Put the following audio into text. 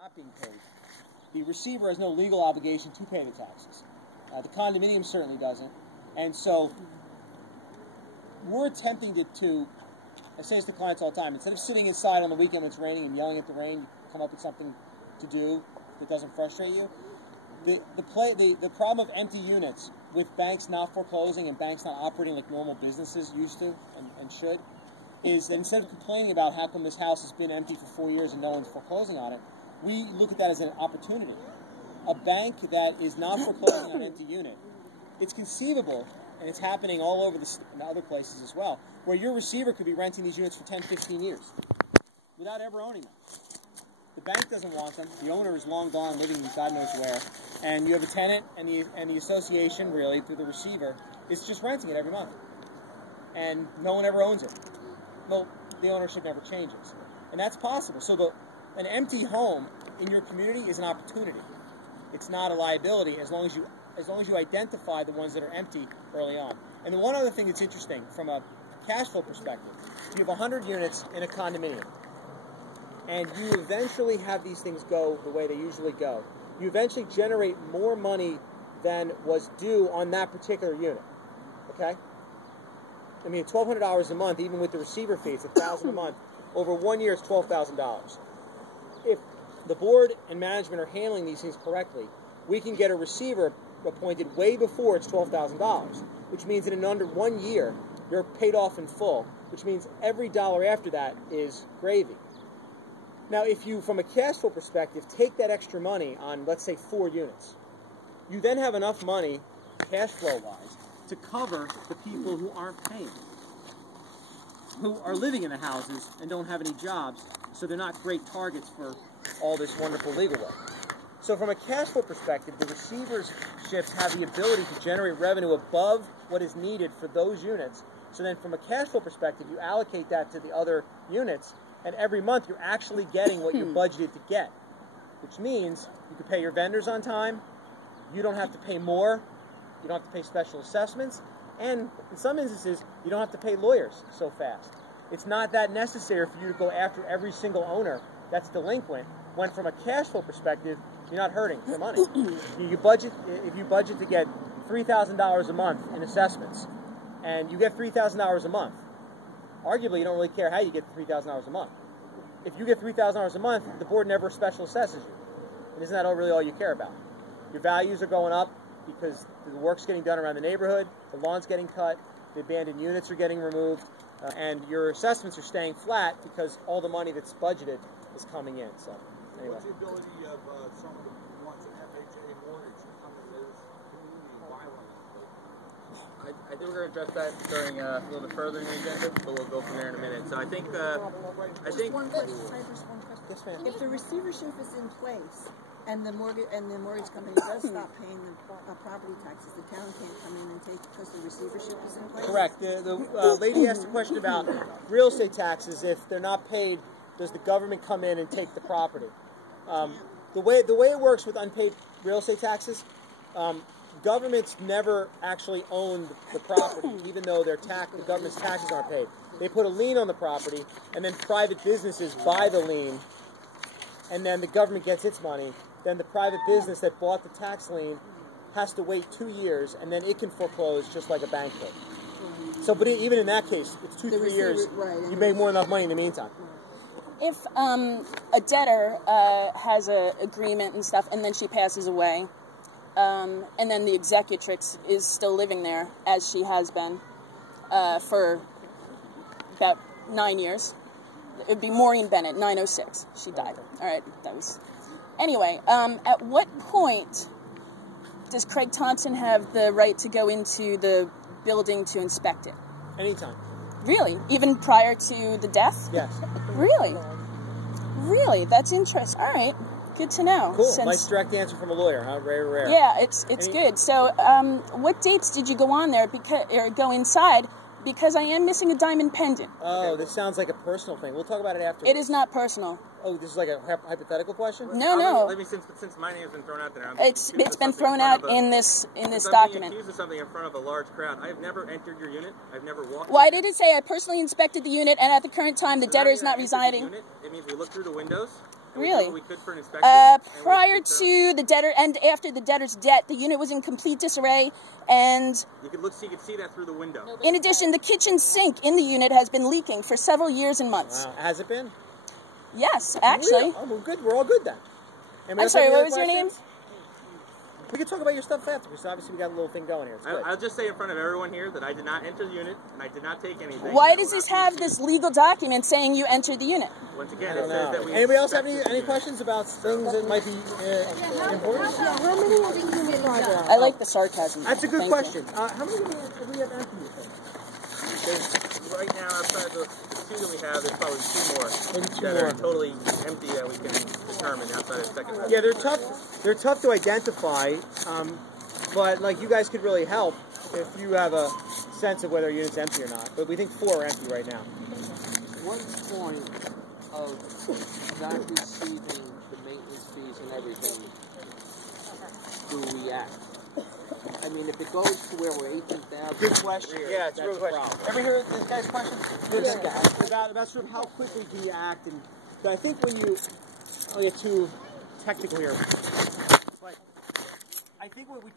not being paid. The receiver has no legal obligation to pay the taxes. The condominium certainly doesn't. And so we're attempting to, I say this to clients all the time, instead of sitting inside on the weekend when it's raining and yelling at the rain, come up with something to do that doesn't frustrate you. The problem of empty units with banks not foreclosing and banks not operating like normal businesses used to and should is that instead of complaining about how come this house has been empty for 4 years and no one's foreclosing on it, we look at that as an opportunity. A bank that is not foreclosing on an empty unit, it's conceivable, and it's happening all over in other places as well, where your receiver could be renting these units for 10, 15 years without ever owning them. The bank doesn't want them. The owner is long gone, living God knows where. And you have a tenant, and the association, really, through the receiver, is just renting it every month. And no one ever owns it. No, the ownership never changes. And that's possible. So an empty home in your community is an opportunity. It's not a liability as long as you identify the ones that are empty early on. And the one other thing that's interesting from a cash flow perspective, you have 100 units in a condominium. And you eventually have these things go the way they usually go. You eventually generate more money than was due on that particular unit. Okay? I mean, $1,200 a month, even with the receiver fee, it's $1,000 a month. Over 1 year, it's $12,000. If the board and management are handling these things correctly, we can get a receiver appointed way before it's $12,000, which means that in under 1 year, you're paid off in full, which means every dollar after that is gravy. Now, if you, from a cash flow perspective, take that extra money on, let's say, 4 units, you then have enough money, cash flow-wise, to cover the people who aren't paying, who are living in the houses and don't have any jobs, so they're not great targets for all this wonderful legal work. So from a cash flow perspective, the receiverships have the ability to generate revenue above what is needed for those units. So then from a cash flow perspective, you allocate that to the other units, and every month you're actually getting what you're budgeted to get, which means you can pay your vendors on time, you don't have to pay more, you don't have to pay special assessments, and in some instances, you don't have to pay lawyers so fast. It's not that necessary for you to go after every single owner that's delinquent, when from a cash flow perspective, you're not hurting for money. If you budget to get $3,000 a month in assessments, and you get $3,000 a month, arguably you don't really care how you get $3,000 a month. If you get $3,000 a month, the board never special assesses you. And isn't that really all you care about? Your values are going up because the work's getting done around the neighborhood, the lawn's getting cut, the abandoned units are getting removed, and your assessments are staying flat because all the money that's budgeted is coming in. So, anyway. What's the ability of some of the ones that FHA mortgage to come to this community and buy one of these? I think we're going to address that during a little bit further in the agenda, but we'll go from there in a minute. So I think one question. If the receivership is in place and the mortgage company does stop paying the property taxes, the town can't come in and take because the receivership is in place? Correct. The lady asked a question about real estate taxes. If they're not paid, does the government come in and take the property? The way it works with unpaid real estate taxes, governments never actually own the property, even though the government's taxes aren't paid. They put a lien on the property, and then private businesses buy the lien, and then the government gets its money. Then the private business that bought the tax lien has to wait 2 years, and then it can foreclose just like a bank could. So, but even in that case, it's 2-3 years. You make more than enough money in the meantime. If a debtor has an agreement and stuff, and then she passes away, and then the executrix is still living there, as she has been for about 9 years. It would be Maureen Bennett, 906. She died. All right, that was... Anyway, at what point does Craig Thompson have the right to go into the building to inspect it? Anytime. Really? Even prior to the death? Yes. Really? Really? That's interesting. All right. Good to know. Cool. Nice direct answer from a lawyer, huh? Very rare. Yeah, it's good. So, what dates did you go on there or go inside? Because I am missing a diamond pendant. Oh, this sounds like a personal thing. We'll talk about it after. It is not personal. Oh, this is like a hypothetical question? No. Let me, since my name has been thrown out there. It's been thrown out in this document. I'm being accused of something in front of a large crowd. I have never entered your unit. I've never walked. Why did it say I personally inspected the unit, and at the current time the debtor is not residing? It means we looked through the windows. And we Really? did what we could for an inspection. and we Prior confirmed- to the debtor and after the debtor's debt, the unit was in complete disarray, and You could look, so you could see that through the window. in addition, the kitchen sink in the unit has been leaking for several years and months. Wow. Has it been? Yes, actually. Oh, well, good. We're all good then. Anybody I'm else sorry, have any what other was your name? questions? We can talk about your stuff after, because obviously we got a little thing going here. It's good. I'll just say in front of everyone here that I did not enter the unit and I did not take anything. Why I does will this not have be- this legal document saying you entered the unit? Once I again, it don't says that know. we. Anybody else have inspected any the questions about things that might be important? How many of the units are there? I like the sarcasm. That's a good Thank you. question. How many units do we have empty, you think? There's, right now, outside the two that we have, there's probably two more Maybe two that more. are totally empty that we can determine outside of second. Yeah, they're tough. They're tough to identify, but like you guys could really help if you have a sense of whether a unit's empty or not. But we think 4 are empty right now. What point of not receiving the maintenance fees and everything do we act? I mean, if it goes to where we're 18,000. Good question. Yeah, it's a that's real question. problem. Ever hear this guy's question? About sort of how quickly do you act, and but I think when you I'll get too technical here, but I think what we